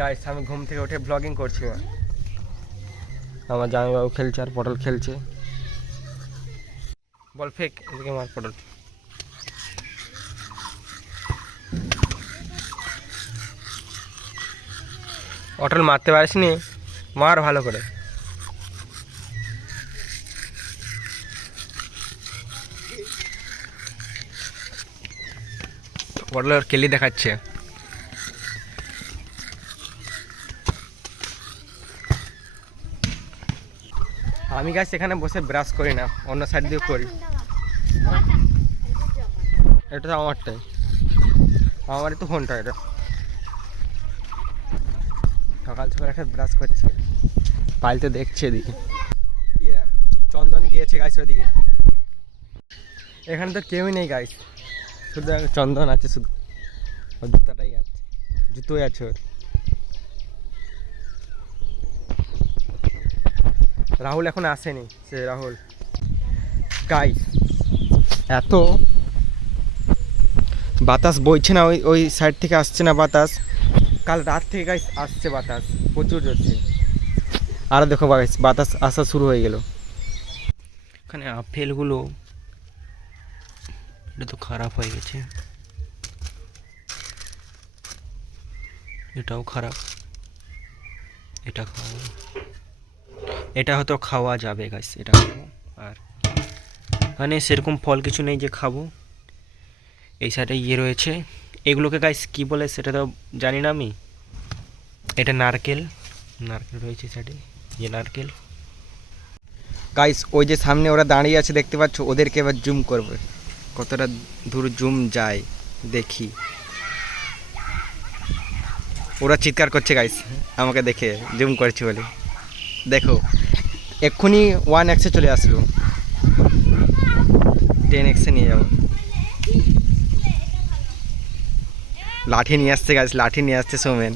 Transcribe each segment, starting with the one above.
Guys আমি ঘুম থেকে উঠে ব্লগিং করছি। আমার জামাইবাবু খেলছে আর পটল খেলছে। বল ফেক, এদিকে মার পটল। পটল মারতে পারিস নি, মার ভালো করে। পটলের কেলি দেখাচ্ছে। আমি গাছ এখানে বসে ব্রাশ করি না, অন্য সাইড দিয়ে করি। এটা তো আমারটাই, আমারই তো ফোনটা এটা। সকাল সকাল একটা ব্রাশ করছে, পাইলতে দেখছে এদিকে। চন্দন গিয়েছে গাছ ওদিকে। এখানে তো কেউই নেই গাইস, শুধু চন্দন আছে, শুধু ওর জুতাটাই আছে, জুতোই আছে ওর। রাহুল এখন আসেনি, সে রাহুল। গাইস এত বাতাস বইছে না, ওই ওই সাইড থেকে আসছে না বাতাস। কাল রাত থেকে গাইস আসছে বাতাস, প্রচুর জোরছে। আর দেখো গাইস বাতাস আসা শুরু হয়ে গেল। এখানে আপেলগুলো এটা তো খারাপ হয়ে গেছে, এটাও খারাপ। এটা খাওয়া, এটা হয়তো খাওয়া যাবে গাইস, এটা খাবো। আর মানে সেরকম ফল কিছু নেই যে খাবো। এই সাইডে ইয়ে রয়েছে, এগুলোকে গাইস কি বলে সেটা তো জানি না আমি। এটা নারকেল, নারকেল রয়েছে সাইডে, যে নারকেল। গাইস ওই যে সামনে ওরা দাঁড়িয়ে আছে দেখতে পাচ্ছ, ওদেরকে এবার জুম করবে, কতটা দূর জুম যায় দেখি। ওরা চিৎকার করছে গাইস আমাকে দেখে জুম করছি বলে। দেখো এক্ষুনি 1x চলে আসলো, 10x নিয়ে যাবো। লাঠি নিয়ে আসছে গাইস, লাঠি নিয়ে আসছে সৌমেন।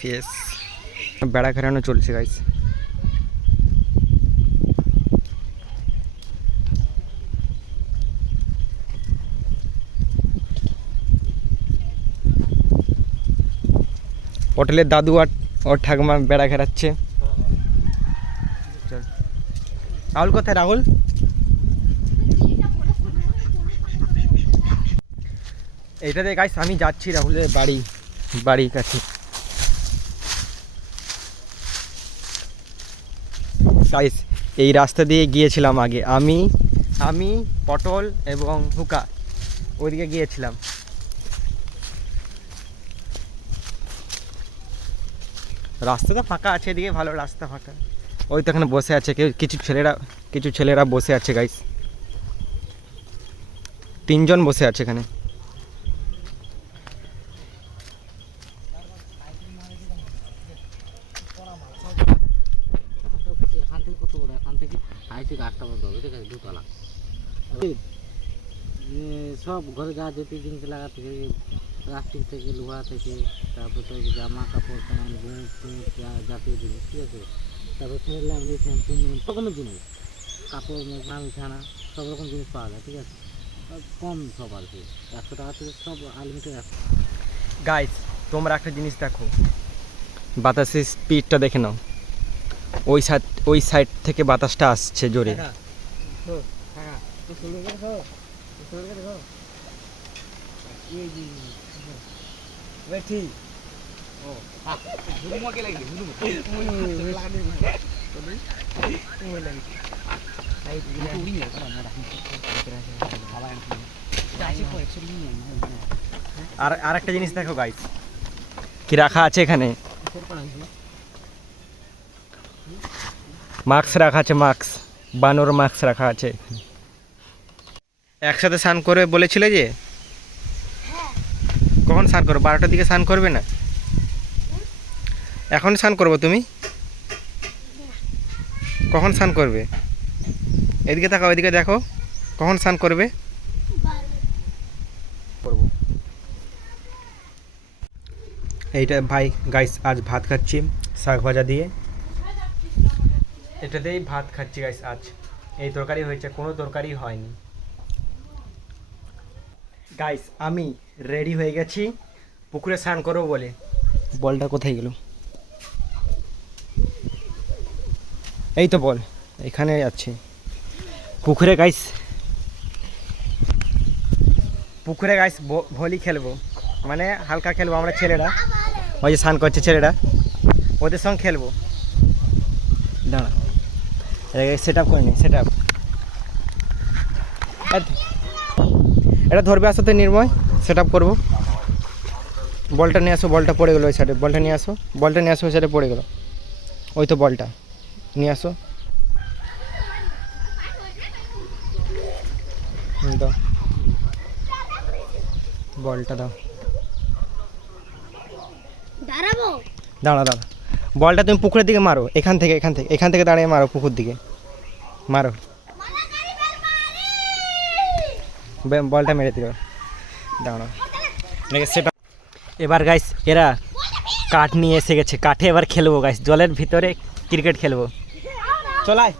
ফেস বেড়া ঘেরানো চলছে গাইস। হোটেলের দাদু আর ওর ঠাকুমা বেড়া ঘেরাচ্ছে। রাহুল কোথায়? রাহুল এইটাতে গাইস আমি যাচ্ছি রাহুলের বাড়ির কাছে। গাইস এই রাস্তা দিয়ে গিয়েছিলাম আগে, আমি পটল এবং হুকা ওইদিকে গিয়েছিলাম। রাস্তাটা ফাঁকা আছে এদিকে, ভালো রাস্তা ফাঁকা। ওই তো এখানে বসে আছে কিছু ছেলেরা বসে আছে গাইস, 3জন বসে আছে এখানে। সব ঘরে যা যেতে জিনিস লাগা থেকে, প্লাস্টিক থেকে, লোহা থেকে, তারপর তো জামা কাপড়, বুট টুট জাতীয় জিনিস, ঠিক আছে। তারপর ফের লাগলে শ্যাম্পু, রকমের জিনিস, কাপড় মোজা বিছানা, সব রকম জিনিস পাওয়া যায়, ঠিক আছে। কম সব আর কি, 100 টাকা থেকে সব আনলিমিটেড। গাইস তোমরা একটা জিনিস দেখো, বাতাসের স্পিডটা দেখে নাও। ওই সাইড থেকে বাতাসটা আসছে জোরে। আর একটা জিনিস দেখো গাইস, কি রাখা আছে এখানে, মাস্ক রাখা আছে, মাস্ক, বানর মাস্ক রাখা আছে। একসাথে স্নান করবে বলেছিলে যে, কখন স্নান করবে? 12টার দিকে স্নান করবে না? এখন স্নান করবো তুমি? কখন স্নান করবে? এদিকে তাকাও, এদিকে দেখো, কখন স্নান করবে? করবো। এইটা ভাই গাইস আজ ভাত খাচ্ছি শাক ভাজা দিয়ে, এটাতেই ভাত খাচ্ছি গাইস আজ। এই তরকারি হয়েছে, কোনো তরকারি হয়নি গাইস। আমি রেডি হয়ে গেছি পুকুরে স্নান করবো বলে। বলটা কোথায় গেল? এই তো বল, এখানে আছে পুকুরে গাইস। পুকুরে গাইস ভলি খেলবো, মানে হালকা খেলবো আমরা ছেলেরা। ওই যে স্নান করছে ছেলেরা, ওদের সঙ্গে খেলবো। দাঁড়া, সেট আপ করে নি, সেট আপ। এটা ধরবে আসো তো নির্ময়, সেট আপ করবো। বলটা নিয়ে আসো, বলটা পড়ে গেলো ওই সাইডে। বলটা নিয়ে আসো, বলটা নিয়ে আসো, ওই সাইডে পড়ে গেলো। ওই তো বলটা নিয়ে আসো। দাও বলটা, দাও। দাঁড়া দাঁড়া, বলটা তুমি পুকুরের দিকে মারো, এখান থেকে এখান থেকে এখান থেকে দাঁড়িয়ে মারো, পুকুর দিকে মারো। বলটা মেরে দিল, দাঁড়াও। সেটা এবার গাইস এরা কাঠ নিয়ে এসে গেছে, কাঠে এবার খেলবো গাইস, জলের ভিতরে ক্রিকেট খেলবো। চলাই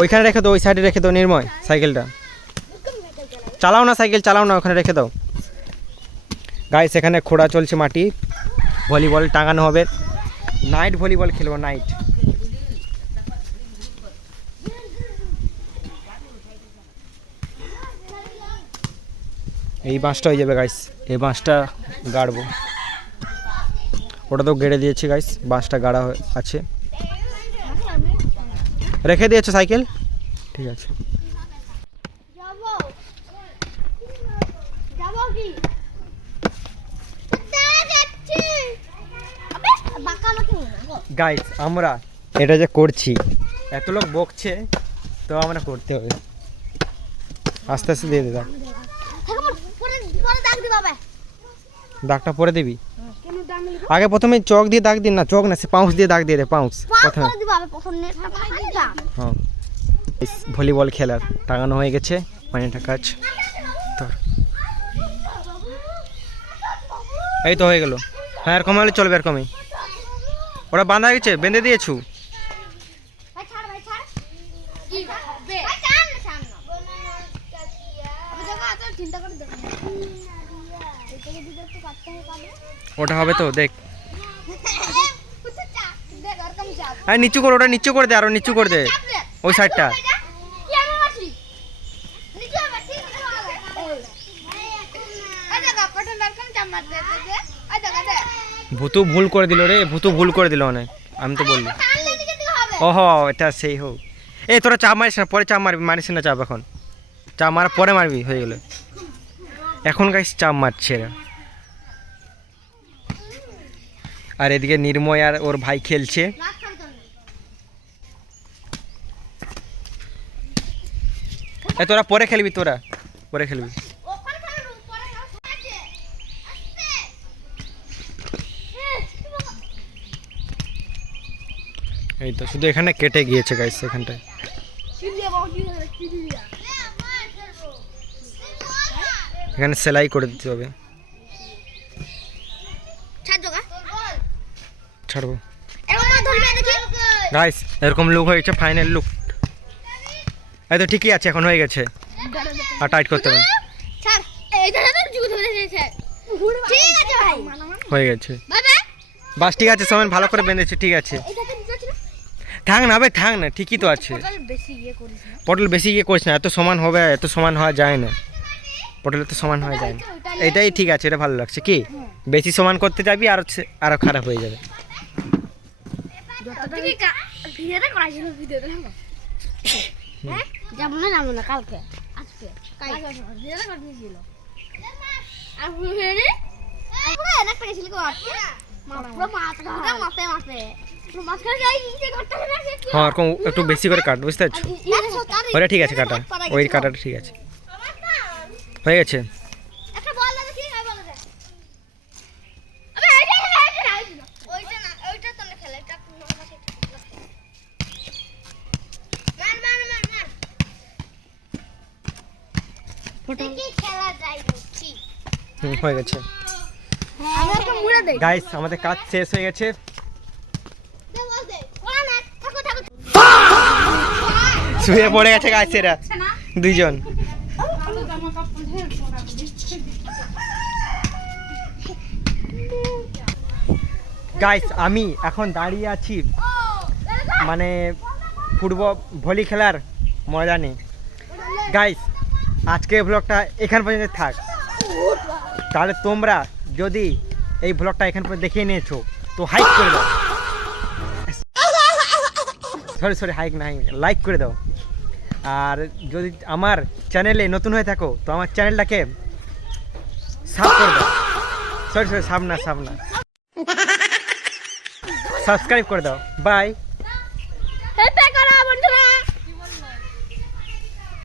ওইখানে রেখে দাও, ওই সাইডে রেখে দাও নির্ময় সাইকেলটা। চালাও না সাইকেল, চালাও না, ওখানে রেখে দাও। গাইস এখানে খোঁড়া চলছে মাটি, ভলিবল টাঙানো হবে, নাইট ভলিবল খেলবো নাইট। এই বাঁশটা হয়ে যাবে গাইস, এই বাঁশটা গাড়বো। ওটা তো গেড়ে দিয়েছি গাইস, বাঁশটা গাড়া আছে। রেখে দিয়েছো সাইকেল, ঠিক আছে। গাইস আমরা এটা যে করছি, এত লোক বকছে তো আমরা করতে হবে। আস্তে আস্তে দিয়ে দে দাগ, দাগটা পরে দিবি। আগে প্রথমে চক দিয়ে দাগ দিন না, চক না, সে পাউচ দিয়ে দাগ দিয়ে দে, পাউচ প্রথমে। হ্যাঁ ভলিবল খেলার টাঙানো হয়ে গেছে, পানিটা কাজ তোর। এই তো হয়ে গেল। হ্যাঁ এরকম হলে চলবে, এরকমই। ওরা বাঁধা গেছে, বেঁধে দিয়েছু। চিন্তা করে দেখো এটাকে দিতে একটু কাটতে হবে কাটবে ওটা হবে তো দেখ। দেখ আর কম চাপ আর নিচু করে, ওটা নিচু করে দে, আরো নিচু করে দে ওই সাইডটা। কি আমি মাছি নিচে হবে ঠিক আছে আচ্ছা কাপড়টা আর কম চাপ মারতে দে আচ্ছা দে ভূতু ভুল করে দিল রে, ভূতু ভুল করে দিল অনেক, আমি তো বললি। টানলে নিচে দিকে হবে ওহো এটা সেই হোক। এই তোরা চাপ মারিস না, পরে চাপ মারবি, মারিস না চাপ এখন, চাপ মারা পরে মারবি হয়ে গেলে। এখন গাইস চাপ মারছে এরা। আর এদিকে নির্ময় আর ওর ভাই খেলছে। নাক খাবে তো এ তোরা পরে খেলবি, তোরা পরে খেলবি। ওখানে খেলে পরে আছে আস্তে এই তো শুধু এখানে কেটে গিয়েছে গাইস, এখানটায়। চিলিয়া বাবা কি করে চিলিয়া এখানে সেলাই করে দিতে হবে। ছাড় জগা ছাড়বো এরকম মা ধরবে দেখি গাইস, এরকম লুক হয়েছে, ফাইনাল লুক। এই তো ঠিকই আছে, এখন হয়ে গেছে। আর টাইট করতে হবে, ছাড় এই ধরে তো জুতো ধরে দিয়েছে ঠিক আছে ভাই হয়ে গেছে। বাবা বাস ঠিক আছে, সমান ভালো করে বেঁধেছে, ঠিক আছে। এটা তো দিতে ছিল থাক না ভাই, থাক না, ঠিকই তো আছে। পটল বেশি ইয়ে করিস না পটল বেশি ইয়ে করিস না, এত সমান হবে, এত সমান হওয়া যায় না, পটল তো সমান হওয়া যায় না। এটাই ঠিক আছে, এটা ভালো লাগছে। কি বেশি সমান করতে যাবি আর আরো খারাপ হয়ে যাবে। যতটা ভিডিওটা করাইছিল ভিডিওটা হ্যাঁ যাবো না কালকে আজকে ভিডিওটা করতেছিল আর ভিডিও পুরো এনে করেছিল কো পুরো মাছ মাছ যাই যে ঘরটা না হ্যাঁ এরকম একটু বেশি করে কাট, বুঝতে পারছো? ওটা ঠিক আছে কাটা, ওই কাটাটা ঠিক আছে, হয়ে গেছে। একটা বল দাও ঠিক আছে বল দে আবে এইটা না ওইটা তো না খেলে এটা মার ফটো কি খেলা যায় বুঝছি হয়ে গেছে আমরা তো মুড়া দেই গাইস, আমাদের কাজ শেষ হয়ে গেছে। দে বল দে ওলা না থাকো শুয়ে পড়ে গেছে গাইস এরা দুইজন। গাইস আমি এখন দাঁড়িয়ে আছি মানে ফুটবল ভলি খেলার ময়দানে। গাইস আজকে ব্লগটা এখান পর্যন্ত থাক। তাহলে তোমরা যদি এই ব্লগটা এখান পর্যন্ত দেখে নিয়েছো তো হাইক করে দাও, সরি হাইক না, লাইক করে দাও। আর যদি আমার চ্যানেলে নতুন হয়ে থাকো তো আমার চ্যানেলটাকে সাব করে দাও, সরি সাব না সাবস্ক্রাইব করে দাও। বাই।